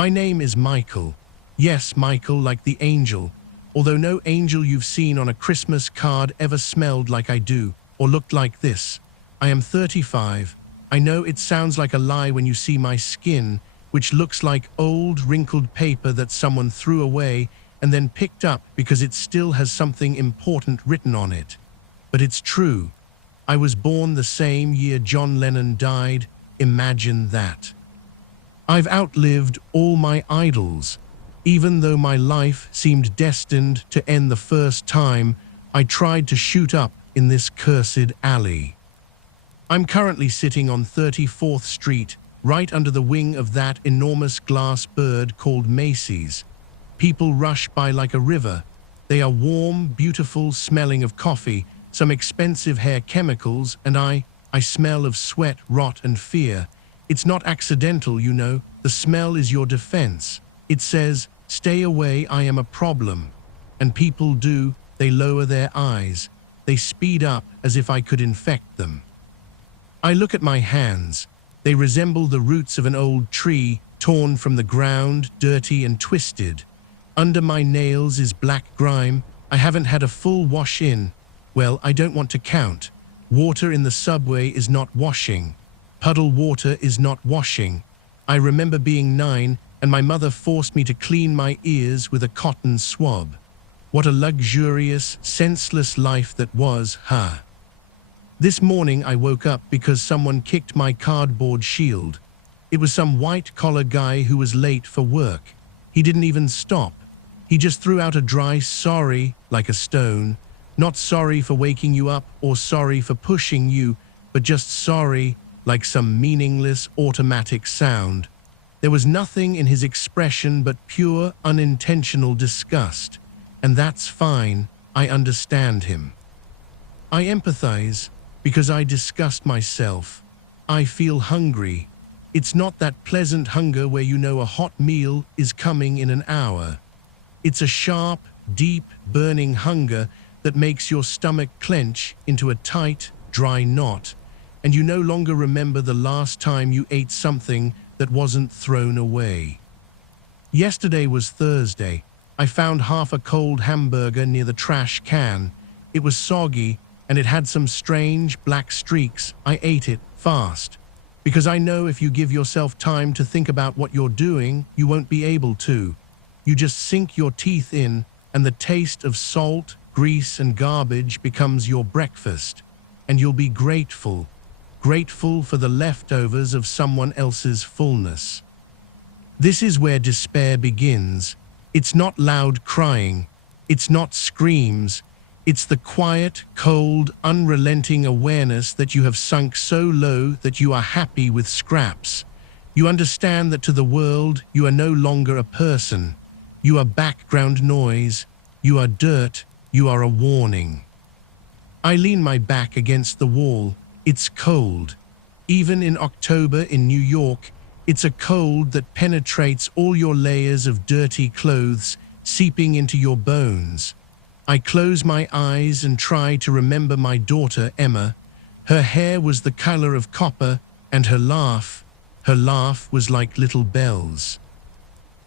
My name is Michael. Yes, Michael, like the angel. Although no angel you've seen on a Christmas card ever smelled like I do, or looked like this. I am 35. I know it sounds like a lie when you see my skin, which looks like old, wrinkled paper that someone threw away and then picked up because it still has something important written on it. But it's true. I was born the same year John Lennon died. Imagine that. I've outlived all my idols. Even though my life seemed destined to end the first time I tried to shoot up in this cursed alley. I'm currently sitting on 34th Street, right under the wing of that enormous glass bird called Macy's. People rush by like a river. They are warm, beautiful, smelling of coffee, some expensive hair chemicals, and I smell of sweat, rot, and fear. It's not accidental, you know. The smell is your defense. It says, stay away, I am a problem. And people do, they lower their eyes. They speed up as if I could infect them. I look at my hands. They resemble the roots of an old tree, torn from the ground, dirty and twisted. Under my nails is black grime. I haven't had a full wash in. Well, I don't want to count. Water in the subway is not washing. Puddle water is not washing. I remember being 9 and my mother forced me to clean my ears with a cotton swab. What a luxurious, senseless life that was, huh? This morning I woke up because someone kicked my cardboard shield. It was some white-collar guy who was late for work. He didn't even stop. He just threw out a dry sorry like a stone. Not sorry for waking you up or sorry for pushing you, but just sorry like some meaningless automatic sound. There was nothing in his expression but pure, unintentional disgust. And that's fine. I understand him. I empathize because I disgust myself. I feel hungry. It's not that pleasant hunger where you know a hot meal is coming in an hour. It's a sharp, deep, burning hunger that makes your stomach clench into a tight, dry knot, and you no longer remember the last time you ate something that wasn't thrown away. Yesterday was Thursday. I found half a cold hamburger near the trash can. It was soggy, and it had some strange black streaks. I ate it fast, because I know if you give yourself time to think about what you're doing, you won't be able to. You just sink your teeth in, and the taste of salt, grease, and garbage becomes your breakfast. And you'll be grateful for the leftovers of someone else's fullness. This is where despair begins. It's not loud crying. It's not screams. It's the quiet, cold, unrelenting awareness that you have sunk so low that you are happy with scraps. You understand that to the world, you are no longer a person. You are background noise. You are dirt. You are a warning. I lean my back against the wall. It's cold. Even in October in New York, it's a cold that penetrates all your layers of dirty clothes, seeping into your bones. I close my eyes and try to remember my daughter, Emma. Her hair was the color of copper, and her laugh was like little bells.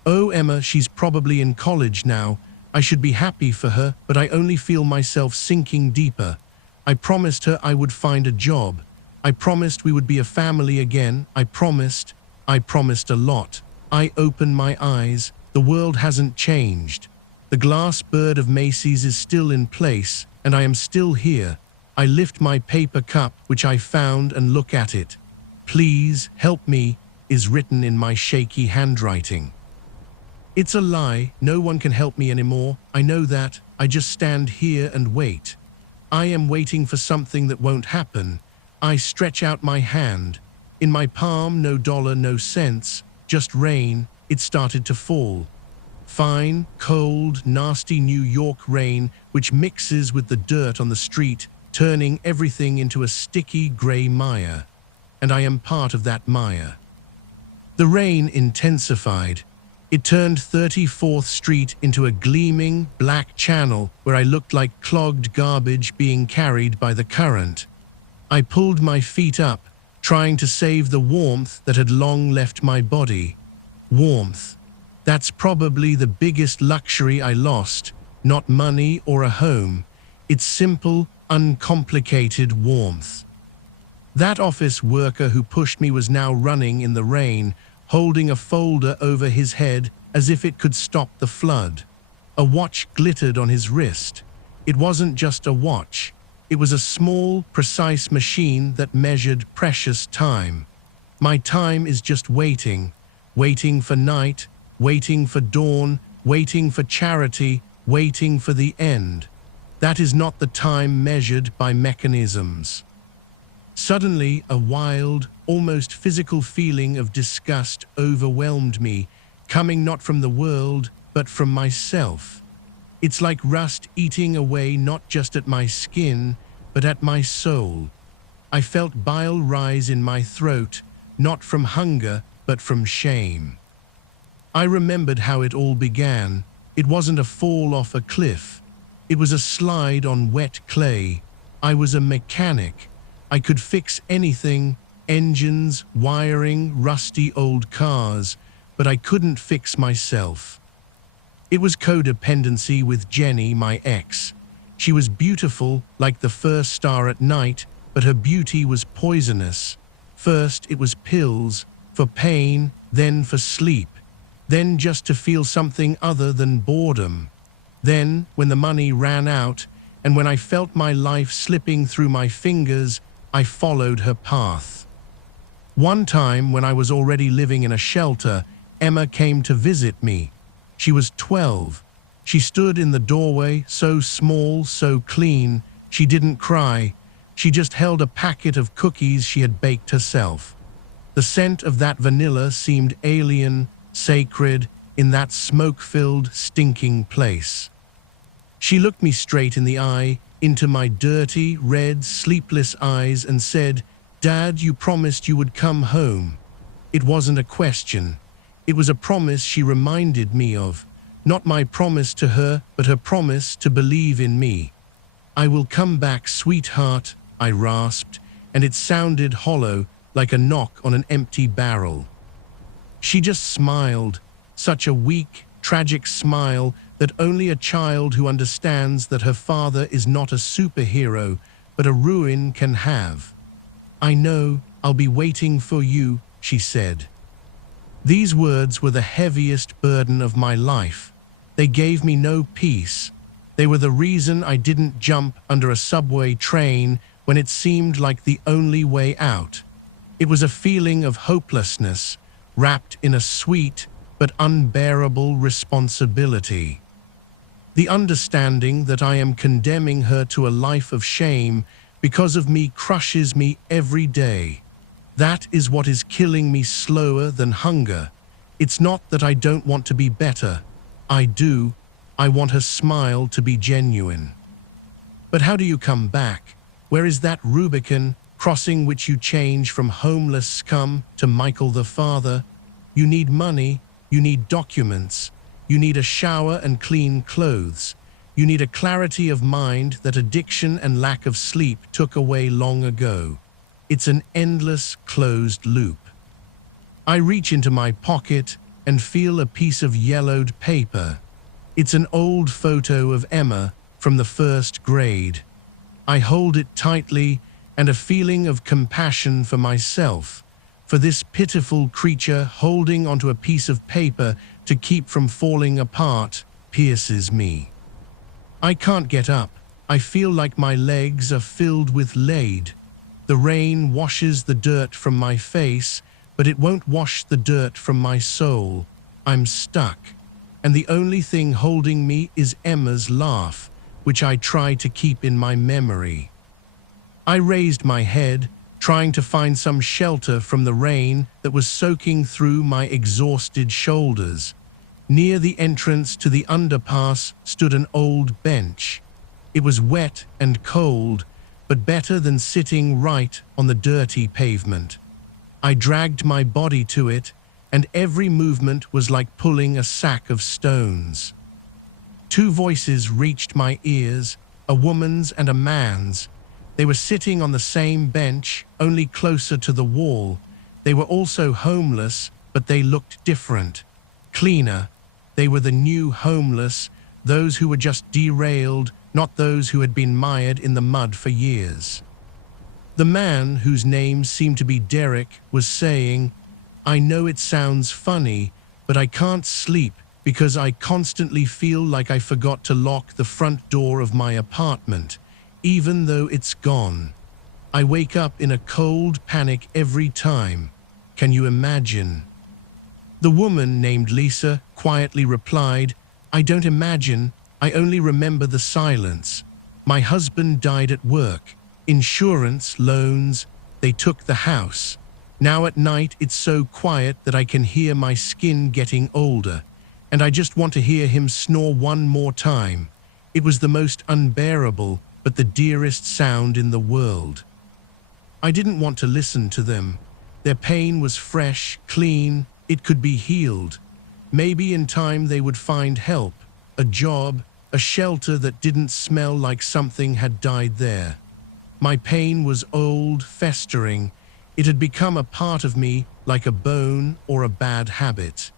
Oh, Emma, she's probably in college now. I should be happy for her, but I only feel myself sinking deeper. I promised her I would find a job. I promised we would be a family again. I promised a lot. I open my eyes. The world hasn't changed. The glass bird of Macy's is still in place, and I am still here. I lift my paper cup, which I found, and look at it. Please help me, is written in my shaky handwriting. It's a lie. No one can help me anymore. I know that. I just stand here and wait. I am waiting for something that won't happen. I stretch out my hand. In my palm, no dollar, no cents, just rain. It started to fall. Fine, cold, nasty New York rain, which mixes with the dirt on the street, turning everything into a sticky gray mire. And I am part of that mire. The rain intensified. It turned 34th Street into a gleaming, black channel where I looked like clogged garbage being carried by the current. I pulled my feet up, trying to save the warmth that had long left my body. Warmth. That's probably the biggest luxury I lost, not money or a home. It's simple, uncomplicated warmth. That office worker who pushed me was now running in the rain, holding a folder over his head as if it could stop the flood. A watch glittered on his wrist. It wasn't just a watch. It was a small, precise machine that measured precious time. My time is just waiting, waiting for night, waiting for dawn, waiting for charity, waiting for the end. That is not the time measured by mechanisms. Suddenly, a wild, almost physical feeling of disgust overwhelmed me, coming not from the world, but from myself. It's like rust eating away not just at my skin, but at my soul. I felt bile rise in my throat, not from hunger, but from shame. I remembered how it all began. It wasn't a fall off a cliff. It was a slide on wet clay. I was a mechanic. I could fix anything, engines, wiring, rusty old cars, but I couldn't fix myself. It was codependency with Jenny, my ex. She was beautiful, like the first star at night, but her beauty was poisonous. First, it was pills, for pain, then for sleep, then just to feel something other than boredom. Then, when the money ran out, and when I felt my life slipping through my fingers, I followed her path. One time, when I was already living in a shelter, Emma came to visit me. She was 12. She stood in the doorway, so small, so clean. She didn't cry. She just held a packet of cookies she had baked herself. The scent of that vanilla seemed alien, sacred, in that smoke-filled, stinking place. She looked me straight in the eye, into my dirty, red, sleepless eyes, and said, "Dad, you promised you would come home." It wasn't a question. It was a promise she reminded me of. Not my promise to her, but her promise to believe in me. "I will come back, sweetheart," I rasped, and it sounded hollow, like a knock on an empty barrel. She just smiled, such a weak, tragic smile that only a child who understands that her father is not a superhero, but a ruin can have. "I know, I'll be waiting for you," she said. These words were the heaviest burden of my life. They gave me no peace. They were the reason I didn't jump under a subway train when it seemed like the only way out. It was a feeling of hopelessness, wrapped in a sweet but unbearable responsibility. The understanding that I am condemning her to a life of shame because of me crushes me every day. That is what is killing me slower than hunger. It's not that I don't want to be better. I do. I want her smile to be genuine. But how do you come back? Where is that Rubicon, crossing which you change from homeless scum to Michael the Father? You need money, you need documents, you need a shower and clean clothes. You need a clarity of mind that addiction and lack of sleep took away long ago. It's an endless, closed loop. I reach into my pocket and feel a piece of yellowed paper. It's an old photo of Emma from the first grade. I hold it tightly, and a feeling of compassion for myself, for this pitiful creature holding onto a piece of paper to keep from falling apart, pierces me. I can't get up. I feel like my legs are filled with lead. The rain washes the dirt from my face, but it won't wash the dirt from my soul. I'm stuck, and the only thing holding me is Emma's laugh, which I try to keep in my memory. I raised my head, trying to find some shelter from the rain that was soaking through my exhausted shoulders. Near the entrance to the underpass stood an old bench. It was wet and cold, but better than sitting right on the dirty pavement. I dragged my body to it, and every movement was like pulling a sack of stones. Two voices reached my ears, a woman's and a man's. They were sitting on the same bench, only closer to the wall. They were also homeless, but they looked different. Cleaner, They were the new homeless, those who were just derailed, not those who had been mired in the mud for years. The man, whose name seemed to be Derek, was saying, "I know it sounds funny, but I can't sleep because I constantly feel like I forgot to lock the front door of my apartment, even though it's gone. I wake up in a cold panic every time. Can you imagine?" The woman named Lisa quietly replied, "I don't imagine, I only remember the silence. My husband died at work. Insurance, loans, they took the house. Now at night it's so quiet that I can hear my skin getting older, and I just want to hear him snore one more time. It was the most unbearable, but the dearest sound in the world." I didn't want to listen to them. Their pain was fresh, clean, it could be healed. Maybe in time they would find help, a job, a shelter that didn't smell like something had died there. My pain was old, festering. It had become a part of me, like a bone or a bad habit.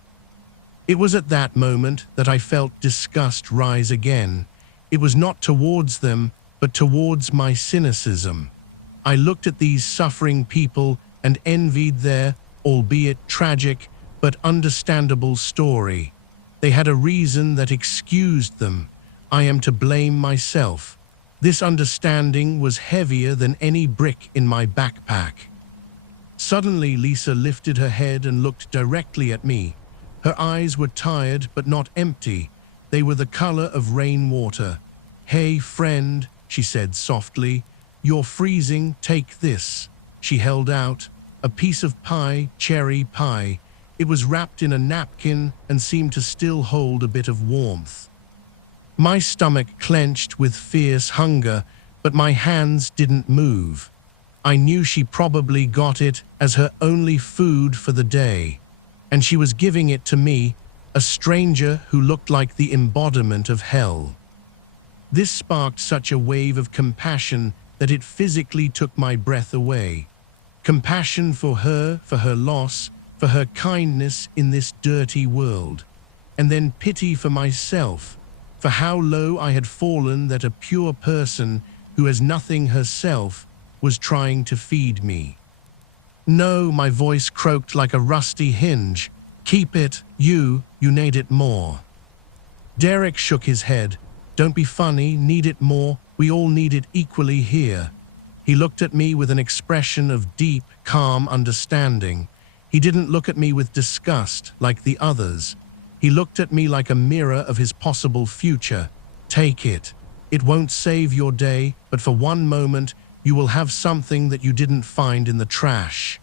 It was at that moment that I felt disgust rise again. It was not towards them, but towards my cynicism. I looked at these suffering people and envied their, albeit tragic, but understandable story. They had a reason that excused them. I am to blame myself. This understanding was heavier than any brick in my backpack. Suddenly, Lisa lifted her head and looked directly at me. Her eyes were tired but not empty. They were the color of rainwater. "Hey, friend," she said softly. "You're freezing, take this." She held out a piece of pie, cherry pie. It was wrapped in a napkin and seemed to still hold a bit of warmth. My stomach clenched with fierce hunger, but my hands didn't move. I knew she probably got it as her only food for the day, and she was giving it to me, a stranger who looked like the embodiment of hell. This sparked such a wave of compassion that it physically took my breath away. Compassion for her loss, for her kindness in this dirty world, and then pity for myself, for how low I had fallen that a pure person who has nothing herself was trying to feed me. "No," my voice croaked like a rusty hinge. "Keep it, you need it more." Derek shook his head. "Don't be funny, need it more, we all need it equally here." He looked at me with an expression of deep, calm understanding. He didn't look at me with disgust like the others. He looked at me like a mirror of his possible future. "Take it. It won't save your day, but for one moment, you will have something that you didn't find in the trash."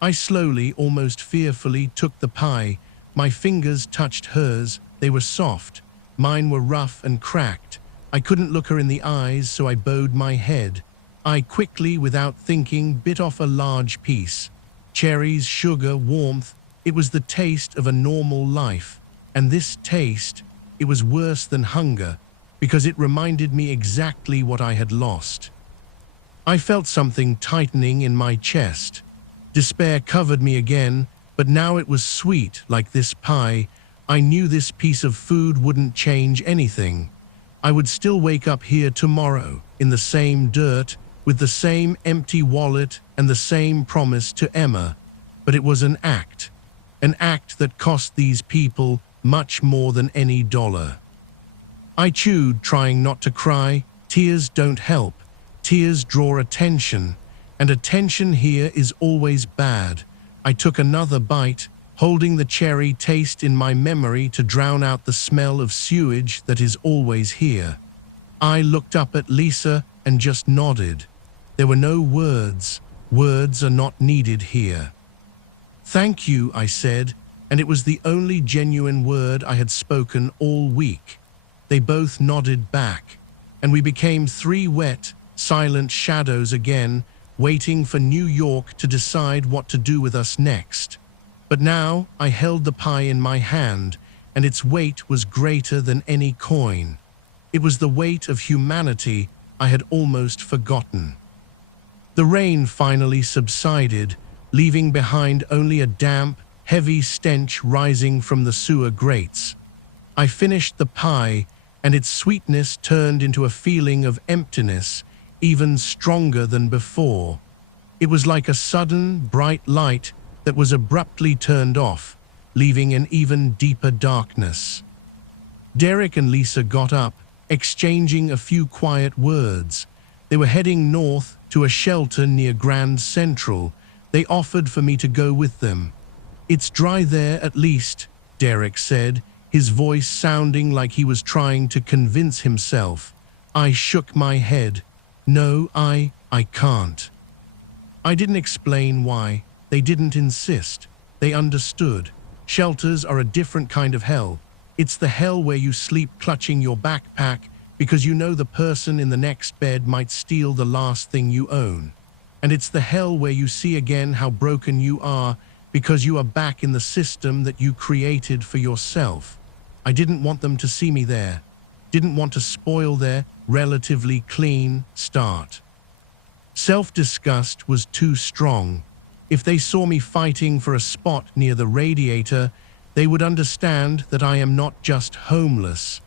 I slowly, almost fearfully, took the pie. My fingers touched hers. They were soft. Mine were rough and cracked. I couldn't look her in the eyes, so I bowed my head. I quickly, without thinking, bit off a large piece. Cherries, sugar, warmth. It was the taste of a normal life. And this taste, it was worse than hunger, because it reminded me exactly what I had lost. I felt something tightening in my chest. Despair covered me again, but now it was sweet, like this pie. I knew this piece of food wouldn't change anything. I would still wake up here tomorrow, in the same dirt, with the same empty wallet and the same promise to Emma. But it was an act that cost these people much more than any dollar. I chewed, trying not to cry. Tears don't help. Tears draw attention, and attention here is always bad. I took another bite, holding the cherry taste in my memory to drown out the smell of sewage that is always here. I looked up at Lisa and just nodded. There were no words. Words are not needed here. "Thank you," I said, and it was the only genuine word I had spoken all week. They both nodded back, and we became three wet, silent shadows again, waiting for New York to decide what to do with us next. But now I held the pie in my hand, and its weight was greater than any coin. It was the weight of humanity I had almost forgotten. The rain finally subsided, leaving behind only a damp, heavy stench rising from the sewer grates. I finished the pie, and its sweetness turned into a feeling of emptiness, even stronger than before. It was like a sudden, bright light that was abruptly turned off, leaving an even deeper darkness. Derek and Lisa got up, exchanging a few quiet words. They were heading north to a shelter near Grand Central. They offered for me to go with them. "It's dry there at least," Derek said, his voice sounding like he was trying to convince himself. I shook my head. "No, I can't." I didn't explain why. They didn't insist. They understood. Shelters are a different kind of hell. It's the hell where you sleep clutching your backpack because you know the person in the next bed might steal the last thing you own. And it's the hell where you see again how broken you are because you are back in the system that you created for yourself. I didn't want them to see me there. Didn't want to spoil their relatively clean start. Self-disgust was too strong. If they saw me fighting for a spot near the radiator, they would understand that I am not just homeless.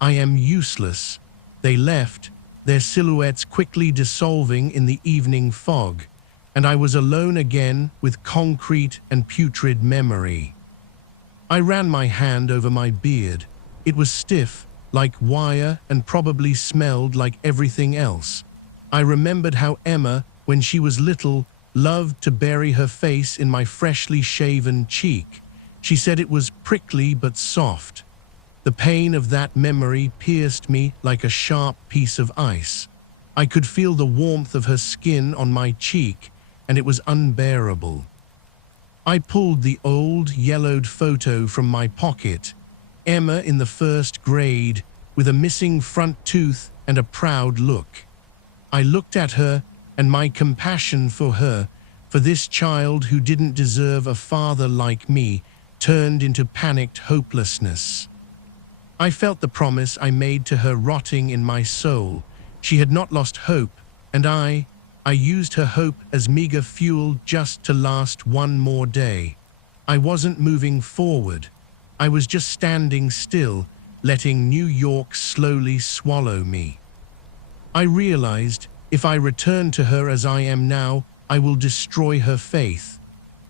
I am useless. They left, their silhouettes quickly dissolving in the evening fog, and I was alone again with concrete and putrid memory. I ran my hand over my beard. It was stiff, like wire, and probably smelled like everything else. I remembered how Emma, when she was little, loved to bury her face in my freshly shaven cheek. She said it was prickly but soft. The pain of that memory pierced me like a sharp piece of ice. I could feel the warmth of her skin on my cheek, and it was unbearable. I pulled the old, yellowed photo from my pocket. Emma in the first grade, with a missing front tooth and a proud look. I looked at her, and my compassion for her, for this child who didn't deserve a father like me, turned into panicked hopelessness. I felt the promise I made to her rotting in my soul. She had not lost hope, and I used her hope as meager fuel just to last one more day. I wasn't moving forward. I was just standing still, letting New York slowly swallow me. I realized if I return to her as I am now, I will destroy her faith.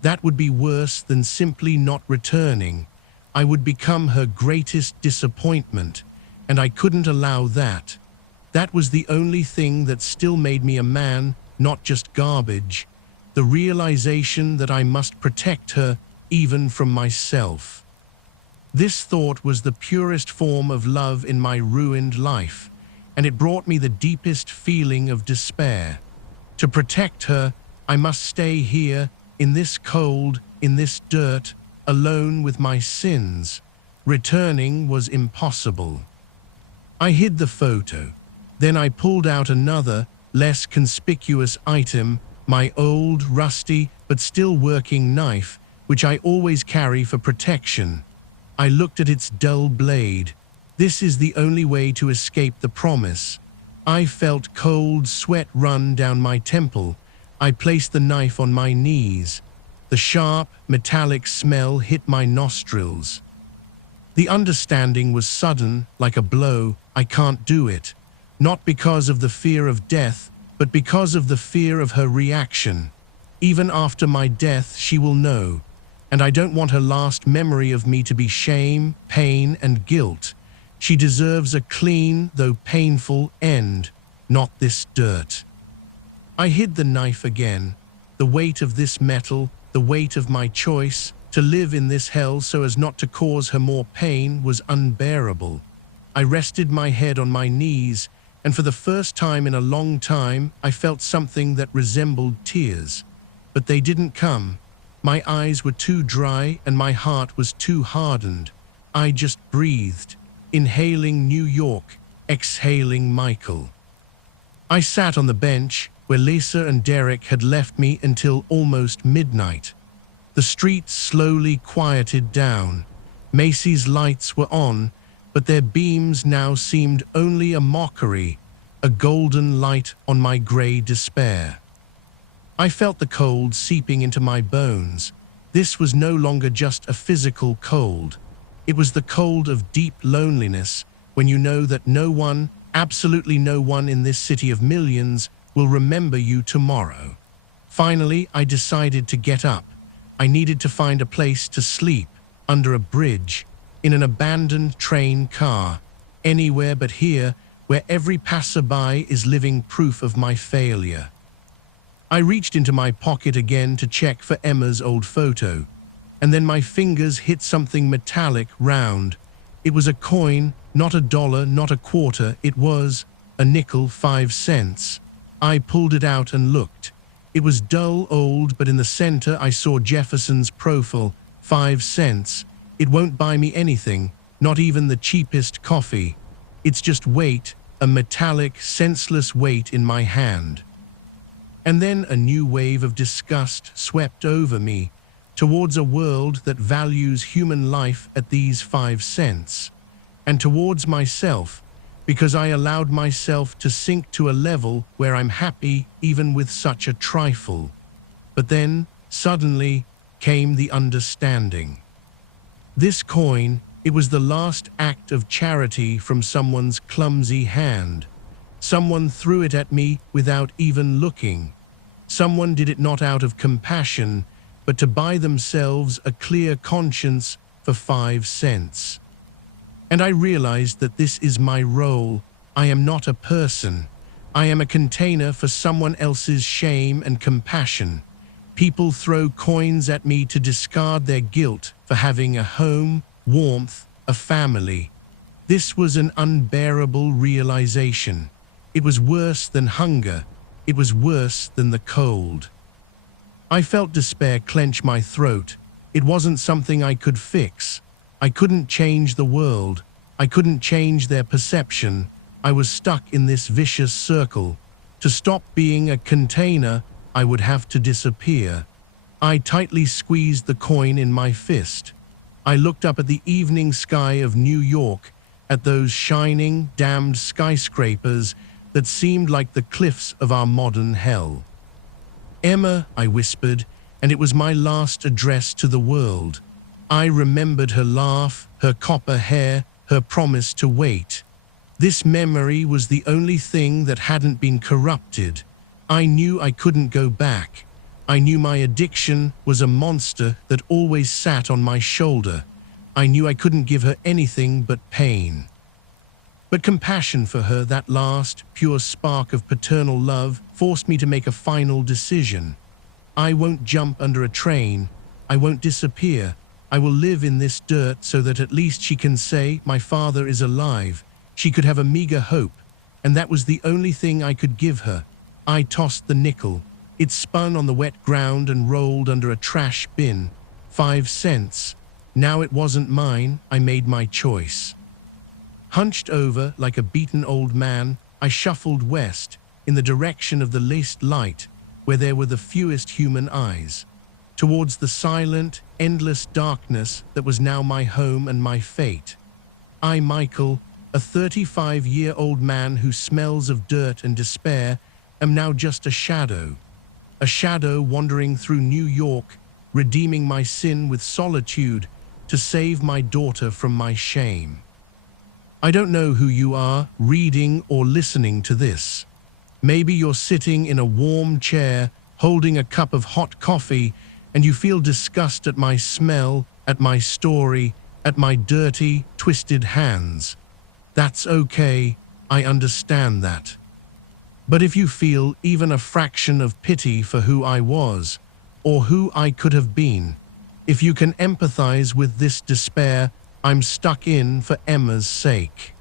That would be worse than simply not returning. I would become her greatest disappointment, and I couldn't allow that. That was the only thing that still made me a man, not just garbage. The realization that I must protect her, even from myself. This thought was the purest form of love in my ruined life, and it brought me the deepest feeling of despair. To protect her, I must stay here, in this cold, in this dirt, alone with my sins. Returning was impossible. I hid the photo. Then I pulled out another, less conspicuous item, my old, rusty, but still working knife, which I always carry for protection. I looked at its dull blade. This is the only way to escape the promise. I felt cold sweat run down my temple. I placed the knife on my knees. The sharp, metallic smell hit my nostrils. The understanding was sudden, like a blow. I can't do it. Not because of the fear of death, but because of the fear of her reaction. Even after my death, she will know. And I don't want her last memory of me to be shame, pain, and guilt. She deserves a clean, though painful, end, not this dirt. I hid the knife again. The weight of this metal, the weight of my choice, to live in this hell so as not to cause her more pain, was unbearable. I rested my head on my knees, and for the first time in a long time, I felt something that resembled tears. But they didn't come. My eyes were too dry and my heart was too hardened. I just breathed, inhaling New York, exhaling Michael. I sat on the bench where Lisa and Derek had left me until almost midnight. The street slowly quieted down. Macy's lights were on, but their beams now seemed only a mockery, a golden light on my gray despair. I felt the cold seeping into my bones. This was no longer just a physical cold. It was the cold of deep loneliness, when you know that no one, absolutely no one in this city of millions, will remember you tomorrow. Finally, I decided to get up. I needed to find a place to sleep, under a bridge, in an abandoned train car, anywhere but here, where every passerby is living proof of my failure. I reached into my pocket again to check for Emma's old photo, and then my fingers hit something metallic, round. It was a coin, not a dollar, not a quarter, it was a nickel, 5 cents. I pulled it out and looked. It was dull old, but in the center I saw Jefferson's profile, 5 cents. It won't buy me anything, not even the cheapest coffee. It's just weight, a metallic, senseless weight in my hand. And then a new wave of disgust swept over me, towards a world that values human life at these 5 cents, and towards myself, because I allowed myself to sink to a level where I'm happy even with such a trifle. But then, suddenly, came the understanding. This coin, it was the last act of charity from someone's clumsy hand. Someone threw it at me without even looking. Someone did it not out of compassion, but to buy themselves a clear conscience for 5 cents. And I realized that this is my role. I am not a person. I am a container for someone else's shame and compassion. People throw coins at me to discard their guilt for having a home, warmth, a family. This was an unbearable realization. It was worse than hunger. It was worse than the cold. I felt despair clench my throat. It wasn't something I could fix. I couldn't change the world. I couldn't change their perception. I was stuck in this vicious circle. To stop being a container, I would have to disappear. I tightly squeezed the coin in my fist. I looked up at the evening sky of New York, at those shining, damned skyscrapers that seemed like the cliffs of our modern hell. Emma, I whispered, and it was my last address to the world. I remembered her laugh, her copper hair, her promise to wait. This memory was the only thing that hadn't been corrupted. I knew I couldn't go back. I knew my addiction was a monster that always sat on my shoulder. I knew I couldn't give her anything but pain. But compassion for her, that last, pure spark of paternal love, forced me to make a final decision. I won't jump under a train. I won't disappear. I will live in this dirt so that at least she can say, my father is alive. She could have a meager hope, and that was the only thing I could give her. I tossed the nickel. It spun on the wet ground and rolled under a trash bin. 5 cents. Now it wasn't mine. I made my choice. Hunched over like a beaten old man, I shuffled west, in the direction of the least light, where there were the fewest human eyes, towards the silent, endless darkness that was now my home and my fate. I, Michael, a 35-year-old man who smells of dirt and despair, am now just a shadow wandering through New York, redeeming my sin with solitude to save my daughter from my shame. I don't know who you are, reading or listening to this. Maybe you're sitting in a warm chair, holding a cup of hot coffee, and you feel disgust at my smell, at my story, at my dirty, twisted hands. That's okay, I understand that. But if you feel even a fraction of pity for who I was, or who I could have been, if you can empathize with this despair I'm stuck in for Emma's sake.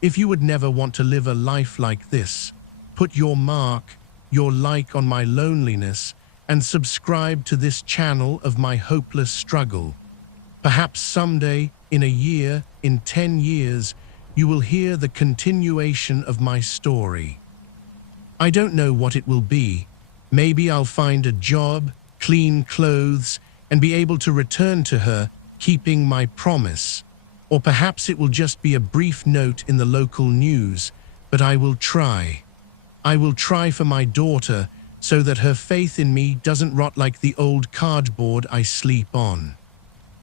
If you would never want to live a life like this, put your mark, your like on my loneliness, and subscribe to this channel of my hopeless struggle. Perhaps someday, in a year, in 10 years, you will hear the continuation of my story. I don't know what it will be. Maybe I'll find a job, clean clothes, and be able to return to her, keeping my promise. Or perhaps it will just be a brief note in the local news, but I will try. I will try for my daughter, so that her faith in me doesn't rot like the old cardboard I sleep on.